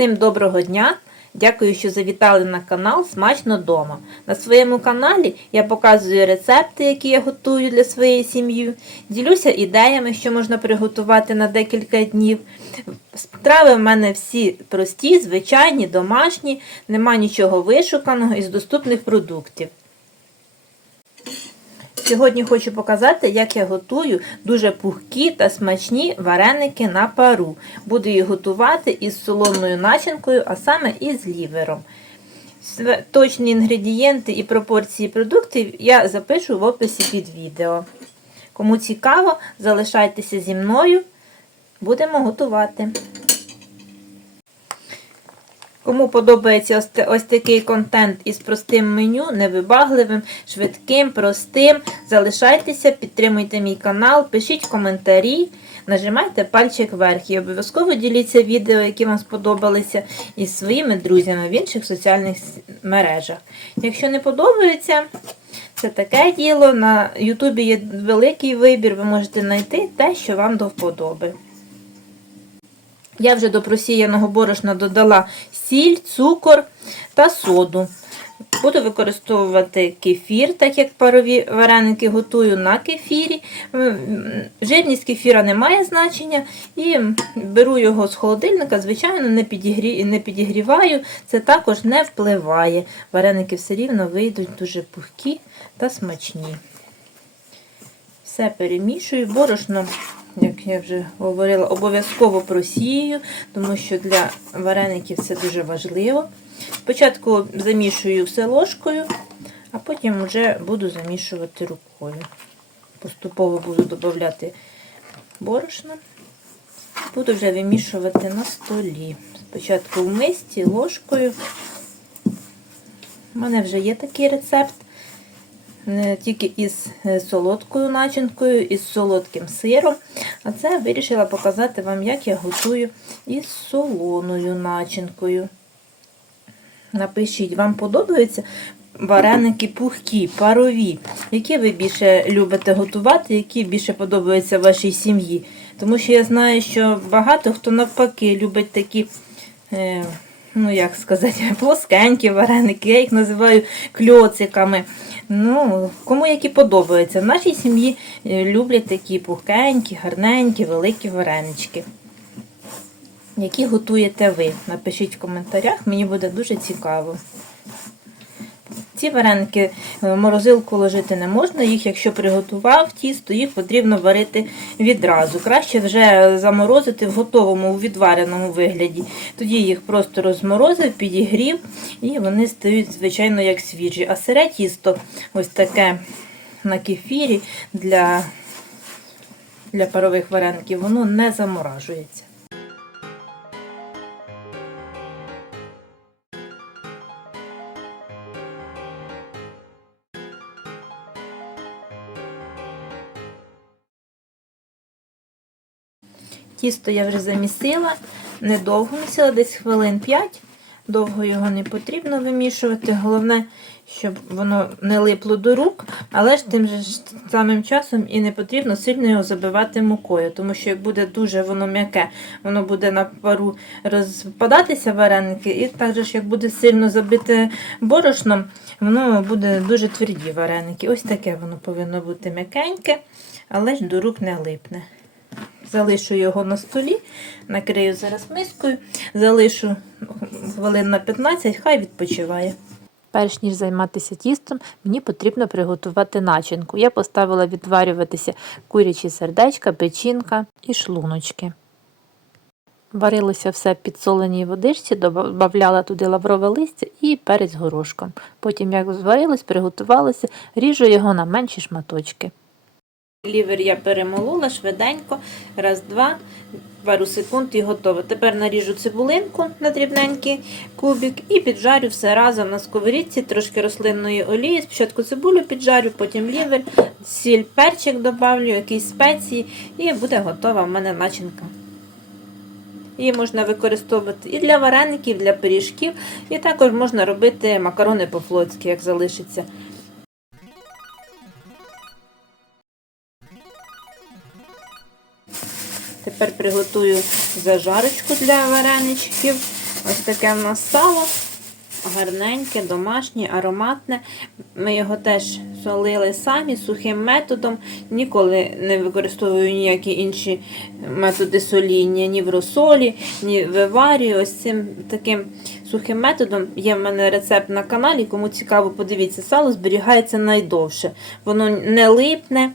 Всім доброго дня! Дякую, що завітали на канал Смачно дома. На своєму каналі я показую рецепти, які я готую для своєї сім'ї. Ділюся ідеями, що можна приготувати на декілька днів. Страви в мене всі прості, звичайні, домашні, нема нічого вишуканого із доступних продуктів. Сьогодні хочу показати, як я готую дуже пухкі та смачні вареники на пару. Буду їх готувати із солоною начинкою, а саме із лівером. Точні інгредієнти і пропорції продуктів я запишу в описі під відео. Кому цікаво, залишайтеся зі мною. Будемо готувати. Кому подобається ось, такий контент із простим меню, невибагливим, швидким, простим, залишайтеся, підтримуйте мій канал, пишіть коментарі, нажимайте пальчик вверх і обов'язково діліться відео, які вам сподобалися, із своїми друзями в інших соціальних мережах. Якщо не подобається, це таке діло. На Ютубі є великий вибір, ви можете знайти те, що вам до вподоби. Я вже до просіяного борошна додала сіль, цукор та соду. Буду використовувати кефір, так як парові вареники готую на кефірі. Жирність кефіра не має значення. І беру його з холодильника, звичайно, не, підігрі... не підігріваю, це також не впливає. Вареники все рівно вийдуть дуже пухкі та смачні. Все перемішую. Борошно, як я вже говорила, обов'язково просію, тому що для вареників це дуже важливо. Спочатку замішую все ложкою, а потім вже буду замішувати рукою. Поступово буду додавати борошно. Буду вже вимішувати на столі. Спочатку в мисці ложкою. У мене вже є такий рецепт. Е, тільки із е, солодкою начинкою, із солодким сиром. А це вирішила показати вам, як я готую із солоною начинкою. Напишіть, вам подобаються вареники пухкі, парові, які ви більше любите готувати, які більше подобаються вашій сім'ї. Тому що я знаю, що багато хто навпаки любить такі. Ну, як сказати, плоскенькі вареники, я їх називаю кльоциками. Ну, кому які подобаються. В нашій сім'ї е, люблять такі пухенькі, гарненькі, великі варенички. Які готуєте ви? Напишіть в коментарях, мені буде дуже цікаво. Ці вареники е, в морозилку ложити не можна, їх, якщо приготував тісто, їх потрібно варити відразу. Краще вже заморозити в готовому, у відвареному вигляді. Тоді їх просто розморозив, підігрів, і вони стають, звичайно, як свіжі. А сире тісто, ось таке на кефірі для, для парових вареників, воно не заморажується. Тісто я вже замісила, недовго місила, десь хвилин 5. Довго його не потрібно вимішувати. Головне, щоб воно не липло до рук, але ж тим же самим часом і не потрібно сильно його забивати мукою, тому що як буде дуже воно м'яке, воно буде на пару розпадатися вареники, і так же як буде сильно забите борошном, воно буде дуже тверді вареники. Ось таке воно повинно бути м'якеньке, але ж до рук не липне. Залишу його на столі, накрию зараз мискою, залишу хвилин на 15, хай відпочиває. Перш ніж займатися тістом, мені потрібно приготувати начинку. Я поставила відварюватися курячі сердечка, печінка і шлуночки. Варилося все в підсоленій водичці, додавала туди лаврове листя і перець горошком. Потім, як зварилось, приготувалося, ріжу його на менші шматочки. Лівер я перемолола швиденько, раз, два, пару секунд і готово. Тепер наріжу цибулинку на дрібненький кубик і піджарю все разом на сковорідці, трошки рослинної олії. Спочатку цибулю піджарю, потім лівер, сіль, перчик добавлю, якісь спеції, і буде готова в мене начинка. Її можна використовувати і для вареників, і для пиріжків, і також можна робити макарони по-флотськи, як залишиться. Тепер приготую зажарочку для вареничків. Ось таке в нас сало. Гарненьке, домашнє, ароматне. Ми його теж солили самі сухим методом. Ніколи не використовую ніякі інші методи соління, ні в розсолі, ні в виварі. Ось цим таким сухим методом є в мене рецепт на каналі. Кому цікаво, подивіться, сало зберігається найдовше. Воно не липне.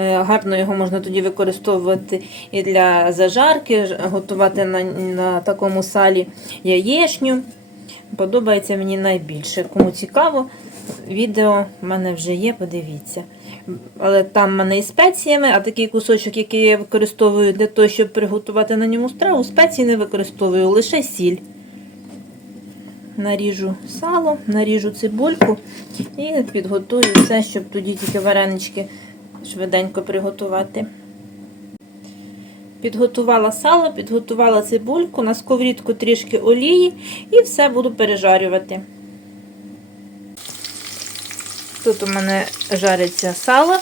Е, Гарно його можна тоді використовувати і для зажарки, готувати на, на такому салі яєчню. Подобається мені найбільше. Кому цікаво, відео в мене вже є, подивіться. Але там в мене і спеціями, а такий кусочок, який я використовую для того, щоб приготувати на ньому страву, спеції не використовую, лише сіль. Наріжу сало, наріжу цибульку і підготую все, щоб тоді тільки варенички швиденько приготувати. Підготувала сало, підготувала цибульку, на сковорідку трішки олії і все буду пережарювати. Тут у мене жариться сало,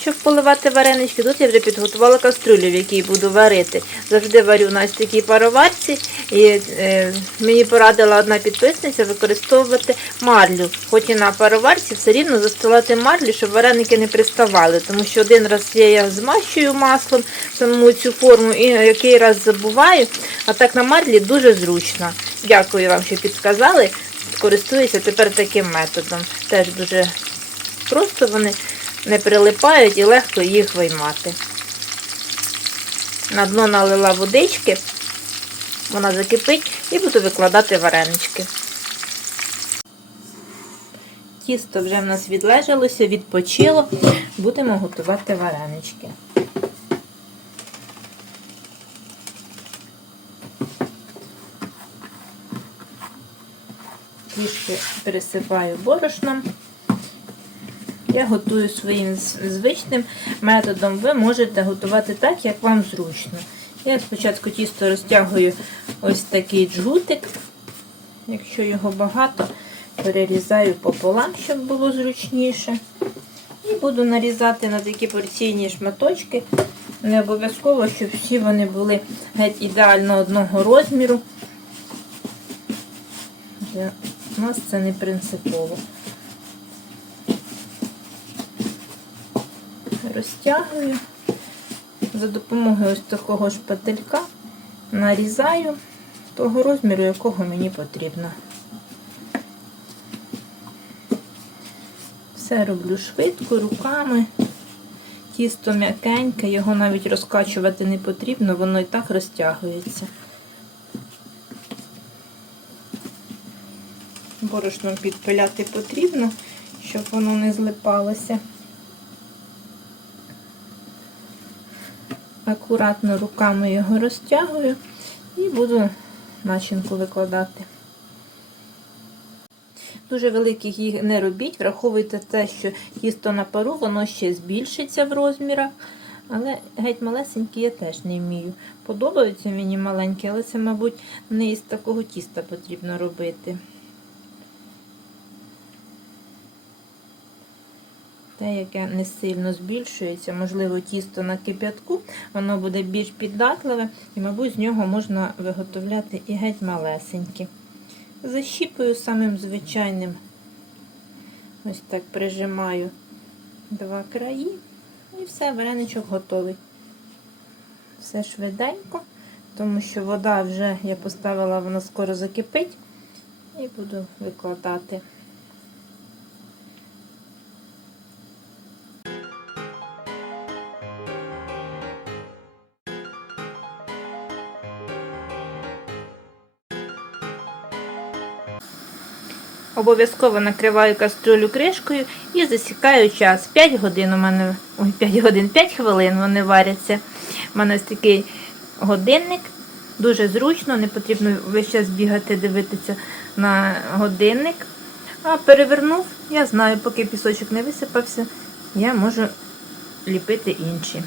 щоб поливати варенички. Тут я вже підготувала каструлю, в якій буду варити. Завжди варю на ось такій пароварці. І е, мені порадила одна підписниця використовувати марлю. Хоч і на пароварці все рівно застилати марлю, щоб вареники не приставали. Тому що один раз я, я змащую маслом саму цю форму і який раз забуваю. А так на марлі дуже зручно. Дякую вам, що підказали. Користуюся тепер таким методом. Теж дуже просто вони не прилипають і легко їх виймати. На дно налила водички, вона закипить і буду викладати варенички. Тісто вже в нас відлежалося, відпочило. Будемо готувати варенички. Трішки пересипаю борошном. Я готую своїм звичним методом. Ви можете готувати так, як вам зручно. Я спочатку тісто розтягую ось такий джгутик. Якщо його багато, перерізаю пополам, щоб було зручніше. І буду нарізати на такі порційні шматочки. Не обов'язково, щоб всі вони були геть ідеально одного розміру. Для нас це не принципово. Розтягую за допомогою ось такого шпателька, нарізаю того розміру, якого мені потрібно. Все роблю швидко, руками. Тісто м'якеньке, його навіть розкачувати не потрібно, воно і так розтягується. Борошном підпиляти потрібно, щоб воно не злипалося. Акуратно руками його розтягую і буду начинку викладати. Дуже великих їх не робіть, враховуйте те, що тісто на пару, воно ще збільшиться в розмірах. Але геть малесенькі я теж не вмію. Подобаються мені маленькі, але це, мабуть, не із такого тіста потрібно робити. Те, яке не сильно збільшується, можливо, тісто на кип'ятку, воно буде більш піддатливе і, мабуть, з нього можна виготовляти і геть малесенькі. Защіпую самим звичайним, ось так прижимаю два краї, і все, вареничок готовий. Все швиденько, тому що вода вже я поставила, вона скоро закипить, і буду викладати. Обов'язково накриваю каструлю кришкою і засікаю час. 5 годин у мене, ой, 5 годин, 5 хвилин вони варяться. У мене ось такий годинник, дуже зручно, не потрібно весь час бігати, дивитися на годинник. А перевернув, я знаю, поки пісочок не висипався, я можу ліпити інші.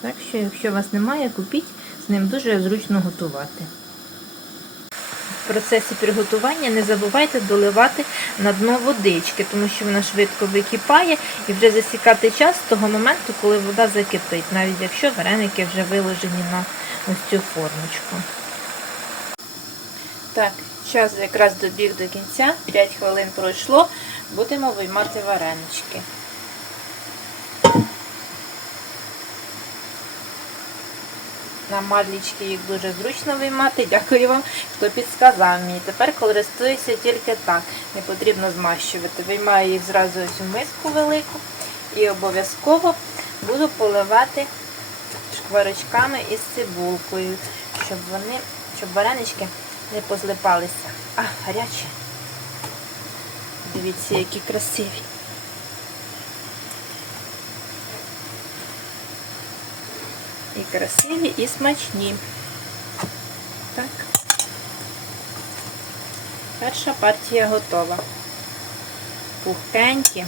Так що, якщо у вас немає, купіть, з ним дуже зручно готувати. Процесі приготування не забувайте доливати на дно водички, тому що вона швидко википає і вже засікати час з того моменту, коли вода закипить, навіть якщо вареники вже виложені на ось цю формочку. Так, час якраз добіг до кінця, 5 хвилин пройшло, будемо виймати варенички. На мадлічки їх дуже зручно виймати. Дякую вам, хто підсказав мені. Тепер користуюся тільки так. Не потрібно змащувати. Виймаю їх зразу ось у миску велику і обов'язково буду поливати шкварочками із цибулкою, щоб вони, щоб варенички не позлипалися. А, гарячі. Дивіться, які красиві. І красиві, і смачні. Так. Перша партія готова. Пухкенькі.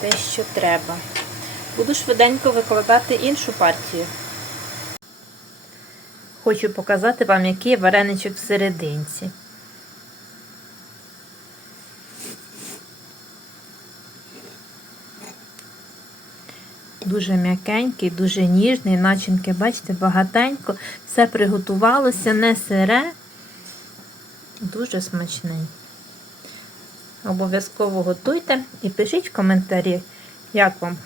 Те, що треба. Буду швиденько викладати іншу партію. Хочу показати вам, який вареничок всерединці. Дуже м'якенький, дуже ніжний, начинки, бачите, багатенько. Все приготувалося, не сире, дуже смачний. Обов'язково готуйте і пишіть в коментарі, як вам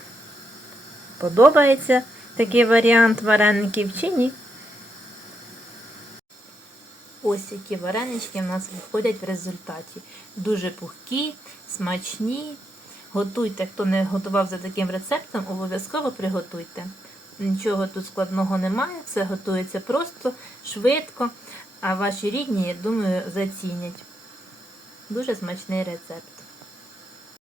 подобається такий варіант вареників чи ні. Ось які варенички в нас виходять в результаті. Дуже пухкі, смачні. Готуйте, хто не готував за таким рецептом, обов'язково приготуйте. Нічого тут складного немає, все готується просто, швидко, а ваші рідні, я думаю, зацінять. Дуже смачний рецепт.